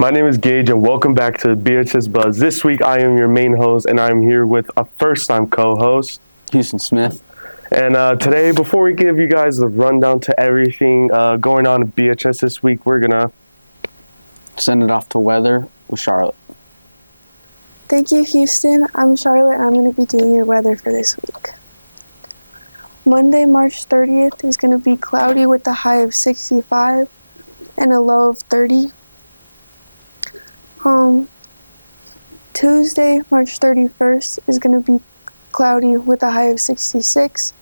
My name is Gage, and welcome back to BHS Buzz. This week, I am your main host, and I'm here with a first-time co-host, Houston Smith. And today, before we give you guys the rundown to everything going on at BHS this week, we're gonna send it off to weather with Charlotte. Thank you, Houston. I'm Charlotte, and I'm going to be doing your weather for this week. Monday, March 30th is going to be cloudy with a high of 65 and a low of 30. Tuesday, March 31st is going to be cloudy with a high of 66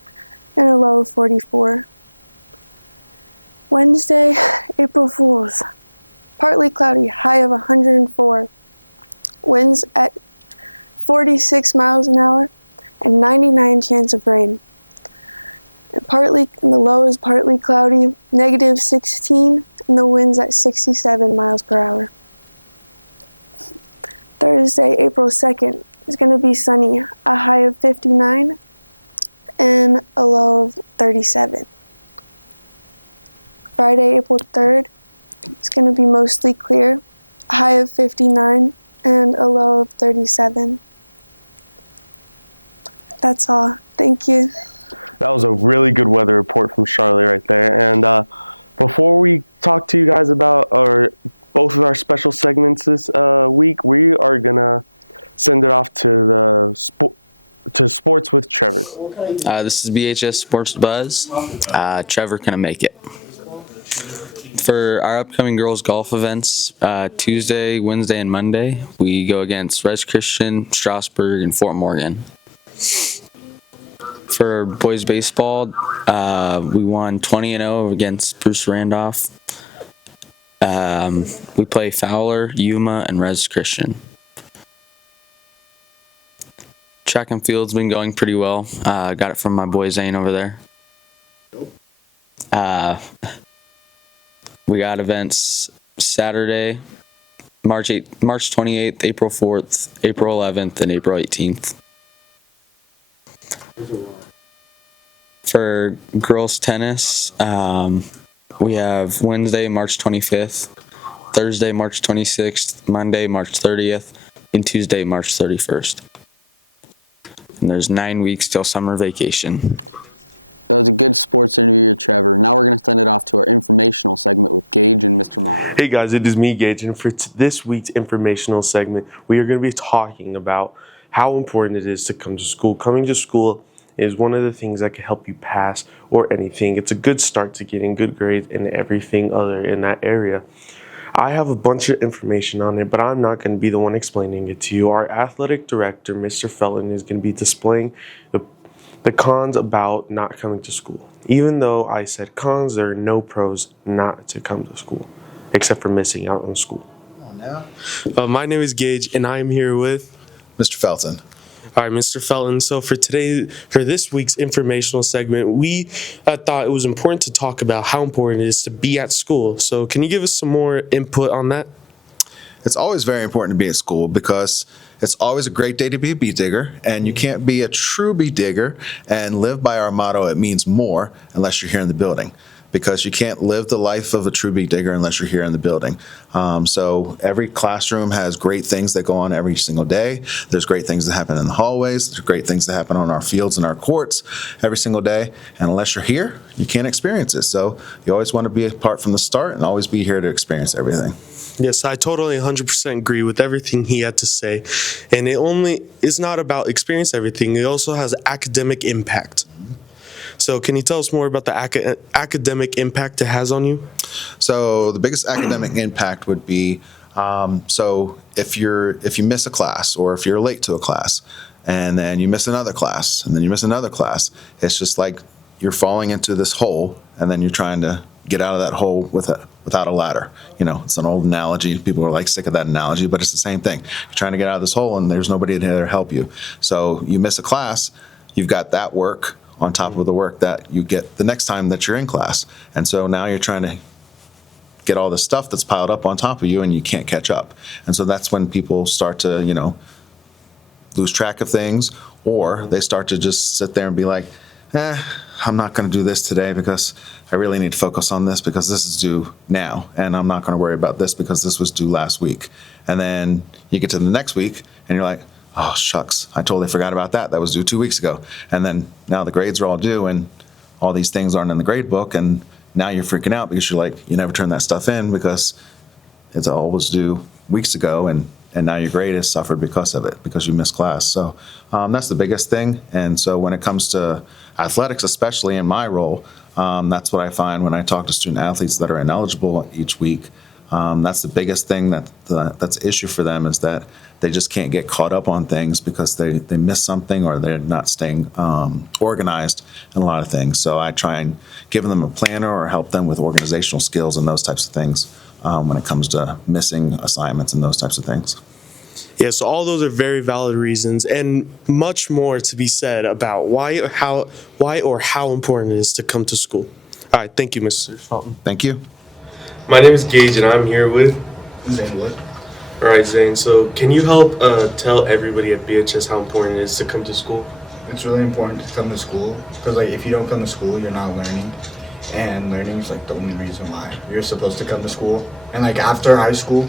and a low of 44. Wednesday, April Fools, partly cloudy, high of 104. Winds at 46 miles an hour and 99 chance of rain. And the low is partly cloudy, negative 16, and the winds at 67 miles per hour. Thursday, April 2nd is going to be sunny, a high of 59 and a low of 37. Friday, April 3rd is going to be mostly clear, a high of 59 and a low of 37. That's all. Thank you. That was a really good weather report from Charlotte right there. And before we talk to you guys about both of our special segments this week, we are gonna send it off to sports with Trevor. This is BHS Sports Buzz. Trevor couldn't make it. For our upcoming girls golf events, Tuesday, Wednesday, and Monday, we go against Res Christian, Strasburg, and Fort Morgan. For boys baseball, we won 20-0 against Bruce Randolph. We play Fowler, Yuma, and Res Christian. Track and field's been going pretty well. Got it from my boy Zane over there. We got events Saturday, March 28th, April 4th, April 11th, and April 18th. For girls tennis, we have Wednesday, March 25th, Thursday, March 26th, Monday, March 30th, and Tuesday, March 31st. And there's 9 weeks till summer vacation. That was a good sports interview, Trevor. Now we're going to send it off to our informational segment with Gage and Mr. Mahler. Hey guys, it is me, Gage, and for this week's informational segment, we are going to be talking about how important it is to come to school. Coming to school is one of the things that can help you pass or anything. It's a good start to getting good grades and everything other in that area. I have a bunch of information on it, but I'm not going to be the one explaining it to you. Our athletic director, Mr. Felton, is going to be displaying the cons about not coming to school. Even though I said cons, there are no pros not to come to school, except for missing out on school. Come on now. My name is Gage, and I am here with Mr. Felton. All right, Mr. Felton. So for this week's informational segment, we thought it was important to talk about how important it is to be at school. So can you give us some more input on that? It's always very important to be at school because it's always a great day to be a Beetdigger, and you can't be a true Beetdigger and live by our motto, it means more, unless you're here in the building. Because you can't live the life of a true Beetdigger unless you're here in the building. So every classroom has great things that go on every single day. There's great things that happen in the hallways. There's great things that happen on our fields and our courts every single day. And unless you're here, you can't experience it. So you always want to be a part from the start and always be here to experience everything. Yes, I totally 100% agree with everything he had to say. And it's not about experience everything. It also has academic impact. So can you tell us more about the academic impact it has on you? So the biggest academic impact would be, so if you miss a class or if you're late to a class and then you miss another class and then you miss another class, it's just like you're falling into this hole and then you're trying to get out of that hole without a ladder. You know, it's an old analogy. People are like sick of that analogy, but it's the same thing. You're trying to get out of this hole and there's nobody there to help you. So you miss a class, you've got that work on top of the work that you get the next time that you're in class. And so now you're trying to get all the stuff that's piled up on top of you and you can't catch up. And so that's when people start to, lose track of things, or they start to just sit there and be like, I'm not going to do this today because I really need to focus on this because this is due now. And I'm not going to worry about this because this was due last week. And then you get to the next week and you're like, oh, shucks, I totally forgot about that. That was due 2 weeks ago. And then now the grades are all due and all these things aren't in the grade book. And now you're freaking out because you're like, you never turn that stuff in because it's always due weeks ago. And now your grade has suffered because of it, because you missed class. So that's the biggest thing. And so when it comes to athletics, especially in my role, that's what I find when I talk to student athletes that are ineligible each week. That's the biggest thing that's an issue for them, is that they just can't get caught up on things because they miss something or they're not staying organized in a lot of things. So I try and give them a planner or help them with organizational skills and those types of things when it comes to missing assignments and those types of things. Yeah, so all those are very valid reasons, and much more to be said about why or how important it is to come to school. All right, thank you, Mr. Felton. Thank you. My name is Gage, and I'm here with Zane Wood. All right, Zane. So can you help tell everybody at BHS how important it is to come to school? It's really important to come to school because, like, if you don't come to school, you're not learning, and learning is like the only reason why you're supposed to come to school. And like after high school,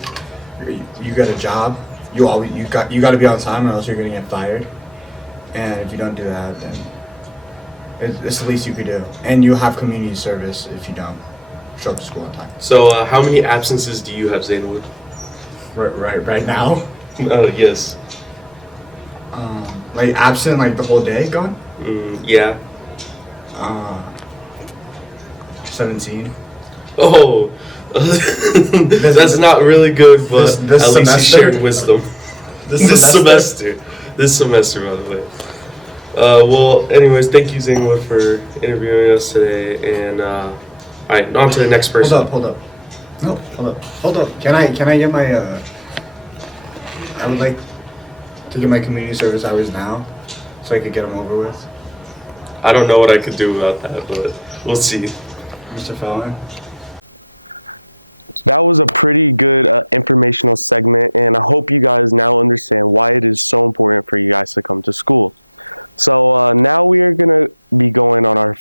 you get a job. You got to be on time, or else you're gonna get fired. And if you don't do that, then it's the least you could do. And you have community service if you don't show up to school on time. So how many absences do you have, Zane Wood? Right now. Yes. Like absent, like the whole day gone. Yeah. 17. Oh, that's not really good, but this at least you semester? shared wisdom. This semester, by the way. Well, anyways, thank you, Zane Wood, for interviewing us today. And all right, on to the next person. Hold up. No, hold up. Can I get my I would like to get my community service hours now, so I could get them over with. I don't know what I could do about that, but we'll see. Mr. Fallon. That was a pretty good informational segment, and I hope you guys now understand why it is so important for you guys to come to school. So now we are going to be going on our,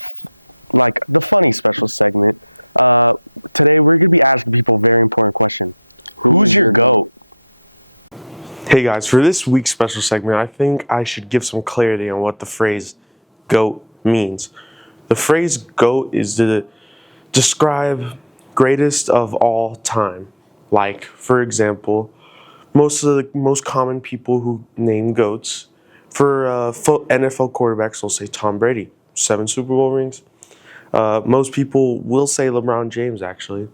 the funny special segment. Today we're going to be asking people a very important question. Who's your GOAT? Hey guys, for this week's special segment, I think I should give some clarity on what the phrase GOAT means. The phrase GOAT is to describe greatest of all time. Like, for example, most common people who name GOATs for NFL quarterbacks will say Tom Brady, 7 Super Bowl rings. Most people will say LeBron James, actually,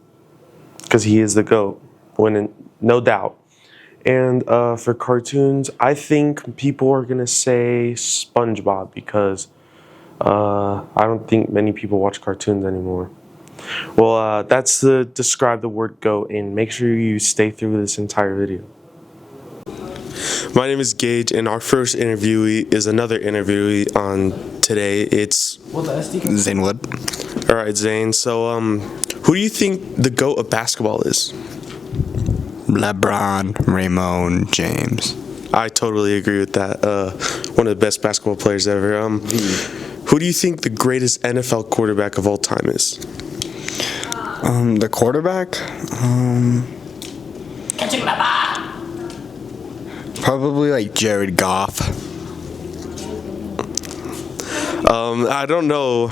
because he is the GOAT, no doubt. And for cartoons, I think people are going to say SpongeBob because I don't think many people watch cartoons anymore. Well, that's to describe the word GOAT, and make sure you stay through this entire video. My name is Gage, and our first interviewee is another interviewee on today. It's Zane Wood. All right, Zane. So, who do you think the GOAT of basketball is? LeBron, Raymond, James. I totally agree with that. One of the best basketball players ever. Who do you think the greatest NFL quarterback of all time is? The quarterback? Probably like Jared Goff. I don't know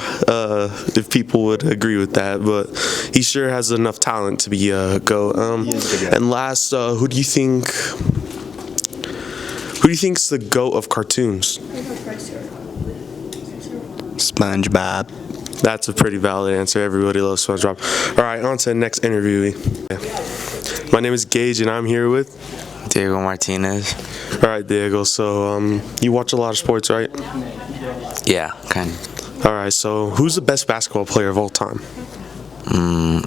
if people would agree with that, but he sure has enough talent to be a GOAT. And last, who do you think's the GOAT of cartoons? SpongeBob. That's a pretty valid answer. Everybody loves SpongeBob. All right, on to the next interviewee. My name is Gage, and I'm here with Diego Martinez. All right, Diego. So, you watch a lot of sports, right? Yeah, kind of. All right. So, who's the best basketball player of all time?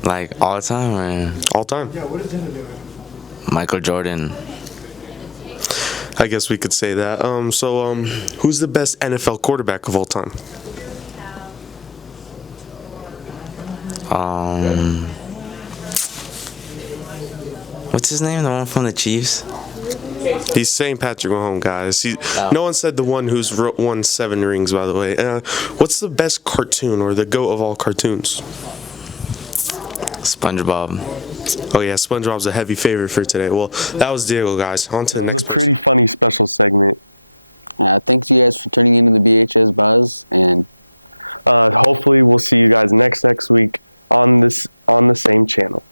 Like all the time, or All time. Michael Jordan. I guess we could say that. Who's the best NFL quarterback of all time? What's his name? The one from the Chiefs? He's saying Patrick Mahomes, guys. No one said the one who's won 7 rings, by the way. What's the best cartoon or the GOAT of all cartoons? SpongeBob. Oh yeah, SpongeBob's a heavy favorite for today. Well, that was Diego, guys. On to the next. It was a pretty funny special segment. Thanks you guys for tuning into the BHS Buzz, and Hopefully we'll see you guys next week on the same channel.